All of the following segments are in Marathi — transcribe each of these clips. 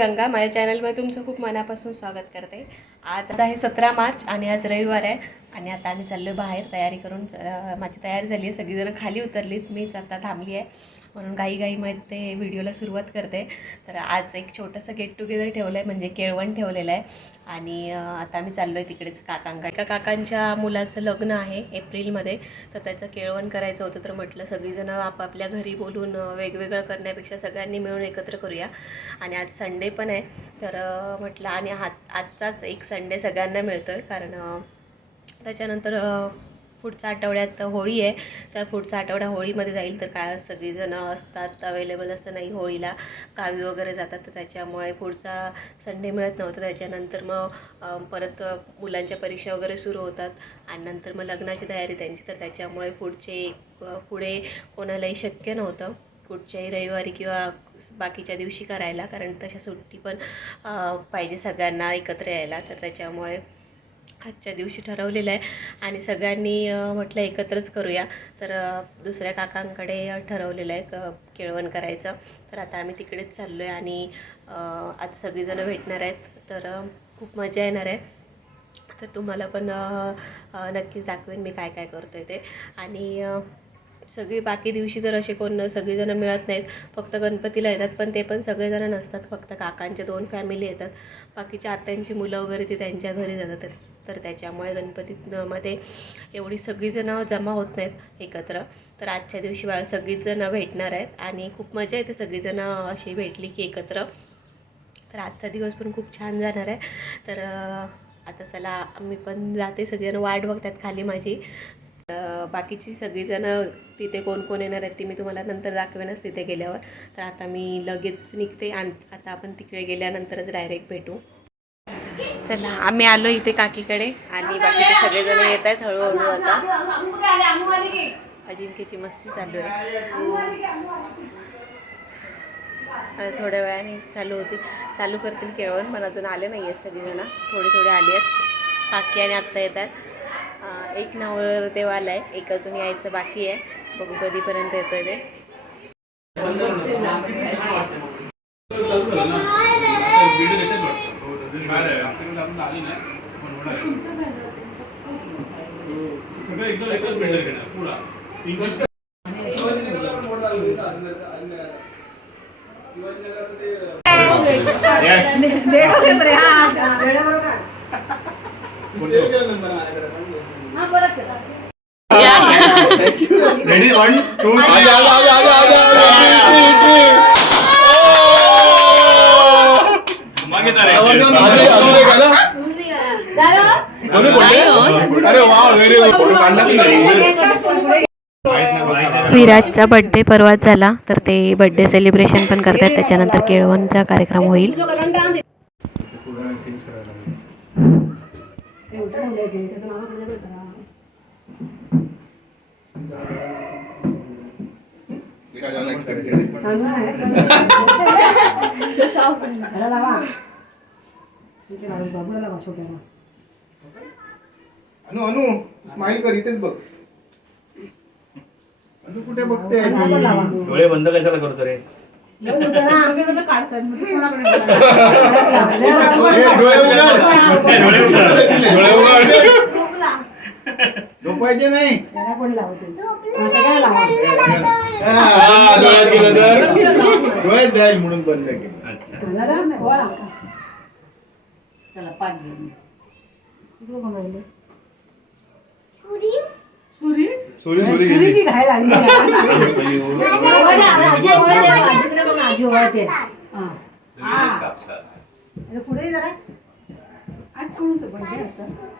गंगा माझ्या चॅनलमध्ये तुमचं खूप मनापासून स्वागत करते. आज आहे सतरा मार्च आणि आज रविवार आहे. आणि आता आम्ही चाललो बाहेर तयारी करून. माझी तयारी झाली आहे. सगळीजणं खाली उतरलीत. मीच आता थांबली आहे. म्हणून घाई घाईमध्ये व्हिडिओला सुरुवात करते. तर आज एक छोटंसं गेट टुगेदर ठेवलं आहे म्हणजे केळवण ठेवलेलं आहे. आणि आता आम्ही चाललो आहे तिकडेच काकांकडे. एका काकांच्या मुलाचं लग्न आहे एप्रिलमध्ये. तर त्याचं केळवण करायचं होतं. तर म्हटलं सगळीजणं आपापल्या घरी बोलून वेगवेगळं करण्यापेक्षा सगळ्यांनी मिळून एकत्र करूया. आणि आज संडे पण आहे. तर म्हटलं आणि हा आजचाच एक संडे सगळ्यांना मिळतो आहे कारण त्याच्यानंतर पुढच्या आठवड्यात होळी आहे. तर पुढचा आठवडा होळीमध्ये जाईल. तर काय सगळीजणं असतात अवेलेबल असं नाही होळीला. गावी वगैरे जातात. तर त्याच्यामुळे पुढचा संडे मिळत नव्हता. त्याच्यानंतर मग परत मुलांच्या परीक्षा वगैरे सुरू होतात. आणि नंतर मग लग्नाची तयारी त्यांची. तर त्याच्यामुळे पुढचे पुढे कोणालाही शक्य नव्हतं. कुठच्याही रविवारी किंवा बाकीच्या दिवशी करायला कारण तशा सुट्टी पण पाहिजे सगळ्यांना एकत्र यायला. तर त्याच्यामुळे आजच्या दिवशी ठरवलेलं आहे. आणि सगळ्यांनी म्हटलं एकत्रच करूया. तर दुसऱ्या काकांकडे ठरवलेलं आहे क केळवण करायचं. तर आता आम्ही तिकडेच चाललो आहे आणि आज सगळीजणं भेटणार आहेत. तर खूप मजा येणार आहे. तर तुम्हाला पण नक्कीच दाखवेन मी काय काय करतो आहे ते. आणि सगळी बाकी दिवशी तर असे कोण सगळीजणं मिळत नाहीत. फक्त गणपतीला येतात पण ते पण सगळेजणं नसतात. फक्त काकांच्या दोन फॅमिली येतात. बाकीच्या आत्यांची मुलं वगैरे ती त्यांच्या घरी जातात. तर त्याच्यामुळे गणपतीमध्ये एवढी सगळीजणं जमा होत नाहीत एकत्र. तर आजच्या दिवशी बा सगळीच जणं भेटणार आहेत. आणि खूप मजा येते सगळीजणं अशी भेटली की एकत्र. तर आजचा दिवस पण खूप छान जाणार आहे. तर आता चला मी पण जाते. सगळेजण वाट बघतात खाली माझी. बाकीची सगळीजणं तिथे कोण कोण येणार आहेत ती मी तुम्हाला नंतर दाखवेनच तिथे गेल्यावर. तर आता मी लगेच निघते आणि आता आपण तिकडे गेल्यानंतरच डायरेक्ट भेटू. चला आम्ही आलो इथे काकीकडे आणि बाकीचे सगळेजण येत आहेत हळूहळू आता. अजिंक्यची मस्ती चालू आहे. थोड्या वेळाने चालू होती. चालू करतील केवळ पण अजून आले नाही आहेत सगळेजण. थोडे थोडे आले आहेत. काकी आणि आत्ता येत आहेत. एक नवर देव आला आहे एक अजून यायचं बाकी आहे. बघू कधीपर्यंत येतं ते. सगळं रेडी वन टू विराजचा बड्डे परवाच झाला तर ते बड्डे सेलिब्रेशन पण करतात. त्याच्यानंतर केळवणचा कार्यक्रम होईल. अनु अनु स्माइल कर इथेच बघ. अनु कुठे बघते? डोळे बंद कशाला करतो रे डोळे उघड. डोळे उघड. डोळे उघड. झोपायचे नाही. हा, डोळ्यात गेलं तर? डोळ्यात जाईल म्हणून बंद केलं. अच्छा. सुरी? सुरी? गेली.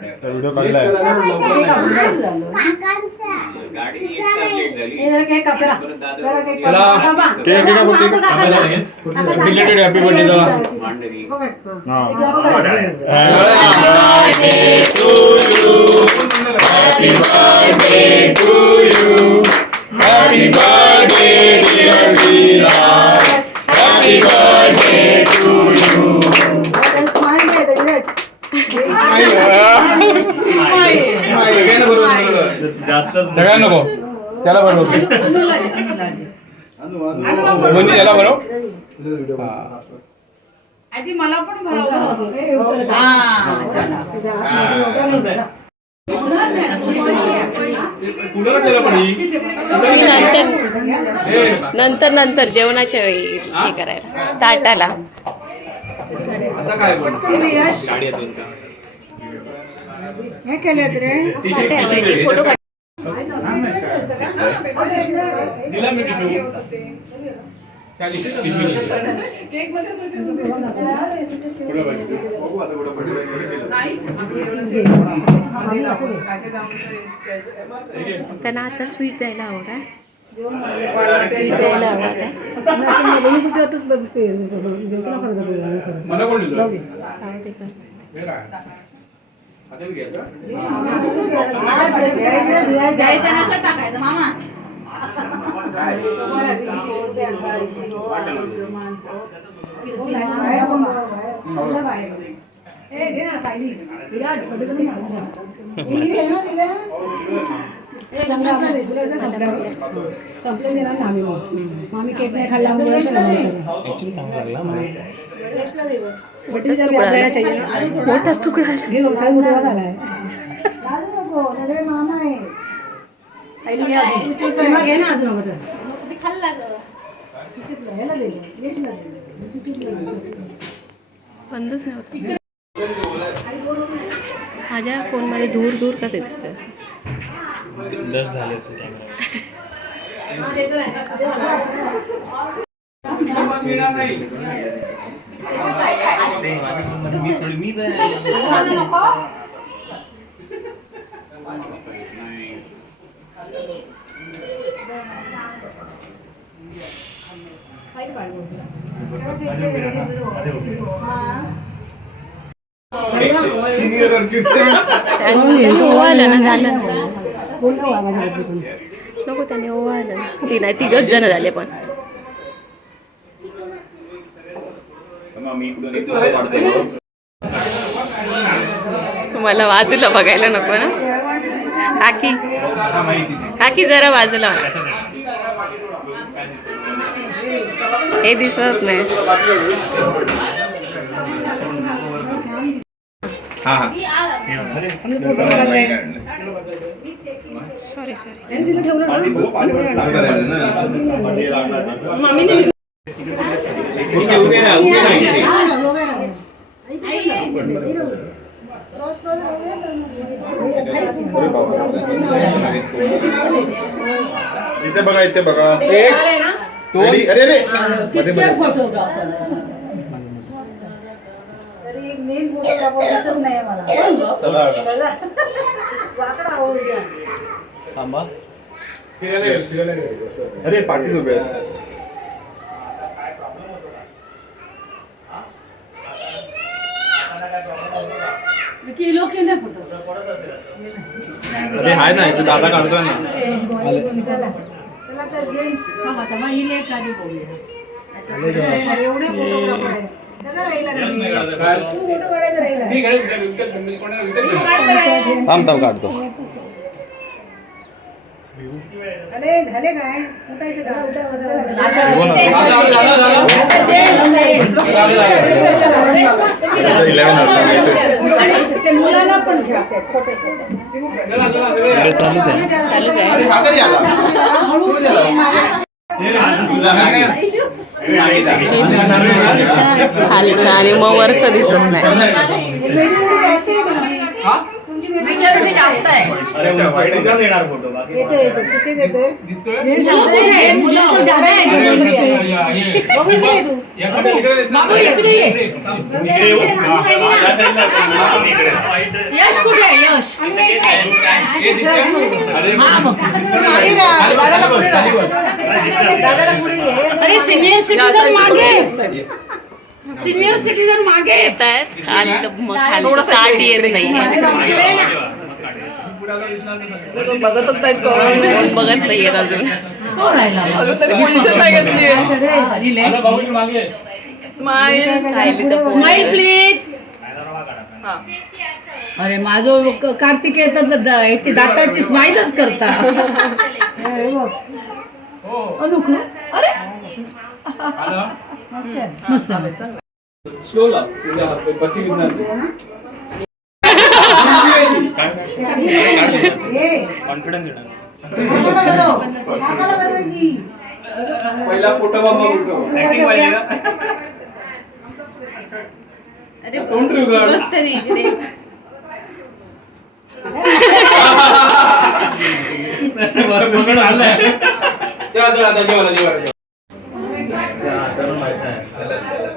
व्हिडिओ काढलाय cake cake belated happy birthday हा Happy birthday to you. Happy birthday, dear जास्त सगळ्यांना नको. त्याला अनु. म्हणजे त्याला बघ. आजी मला पण बरोबर हा केलं ही? मी नंतर नंतर नंतर जेवणाच्या वेळी हे करायला. ताटाला. आता काय पण. गाडी आहे दोन का? हे केलेत रे. फोटो दिला मी. त्यांना आता स्वीट द्यायला हवं काय स्वीट द्यायला हवं काय मला कोण घ्यायचं? द्यायचं नसं टाकायचं मामा. संपले ना आम्ही मग. मग आम्ही केक नाही. खाल्ल्यामुळे ऍक्च्युली चांगला लागला मला मोठाच तुकडा. बंदच नाही होत. माझ्या फोनमध्ये दूर दूर का दिसतोय? लस झाले नाही. मी थोडी मीच आहे Senior अर्जुन. त्याने ओवाळलं ना झालं बोल ना वा माझ्या बद्दल पण. नको त्याने ओवाळलं ना ती नाही तिघच जण झाले पण मग मी इकडून एक फोटो काढतो तुम्हाला बाजूला बघायला नको ना. हा, माहिती काकी जरा बाजूला. हे दिसत नाही. हा हा. सॉरी सॉरी ठेवलं. उभे उभे राहा उभे राहा. हा रोज इथे बघा इथे बघा. Ready? अरे अरे मध्ये मध्ये. तरी एक मेन फोटोग्राफर दिसत नाही मला. चला बघा. वाकडा आवडला थांबा. फिरायला गेलं, फिरायला गेलं. अरे हाय ना इथे दादा काढतोय ना. चला चला तर जेंट्स एवढे फोटोग्राफर आहे नाही. काय? तू फोटो काढायचा राहिला मी घरी विकत- विकत- मी कोणाला विकत नाही. थांब थांब काढतो अरे झाले काय? उठायचं का? मुलांना पण घ्या. छोटे? खालचं आणि मग वरचं दिसत नाही. हा? जास्त आहे. सुचित येतोय हे. बघू इकडे या. बाबू, इकडे ये. हा, हा. यश कुठे आहे? यश. हे नाही ना, दादाला पुढे. दादाला पुढे ये. अरे सिनियर सिटीजन मागे. सिनियर सिटीजन मागे येत आहेत. खाली मग खालचं ताट येत नाही बघतच नाही बघत अजून? येतात. पोट. स्माइल प्लीज अरे माझं क- कार्तिकेय तर द- याची दाताची स्माईलच करता. अनुकू अरे. मस्त मस्त पहिला पोटा ऍक्टिंग पाहिजे का अरे तोंड चला आता जेवायला जेवायला त्या हातानं माहीत आहे. त्याला- त्याला.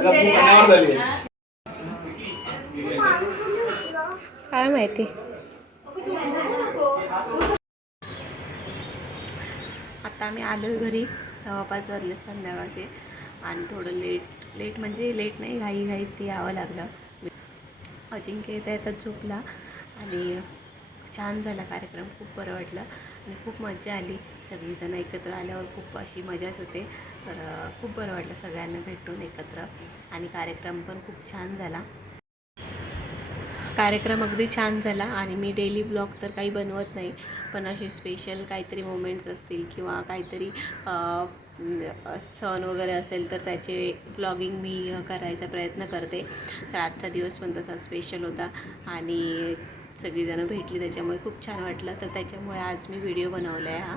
पुण्यावर झाली काय माहिती? आता आम्ही आलो घरी सव्वा पाच वाजले संध्याकाळचे. आणि थोडं लेट लेट म्हणजे लेट नाही घाई घाईत ते यावं लागलं. अजिंक्य येता येतात झोपला. आणि छान झाला कार्यक्रम खूप बरं वाटलं. आणि खूप मजा आली. सगळीजणं एकत्र आल्यावर खूप अशी मजाच होते. तर खूप बरं वाटलं सगळ्यांना भेटून एकत्र. आणि कार्यक्रम पण खूप छान झाला. कार्यक्रम अगदी छान झाला. आणि मी डेली ब्लॉग तर काही बनवत नाही. पण असे स्पेशल काहीतरी मोमेंट्स असतील किंवा काहीतरी सण वगैरे असेल तर त्याचे ब्लॉगिंग मी करायचा प्रयत्न करते. तर आजचा दिवस पण तसा स्पेशल होता आणि सगळीजणं भेटली त्याच्यामुळे खूप छान वाटलं. तर त्याच्यामुळे आज मी व्हिडिओ बनवला आहे हा.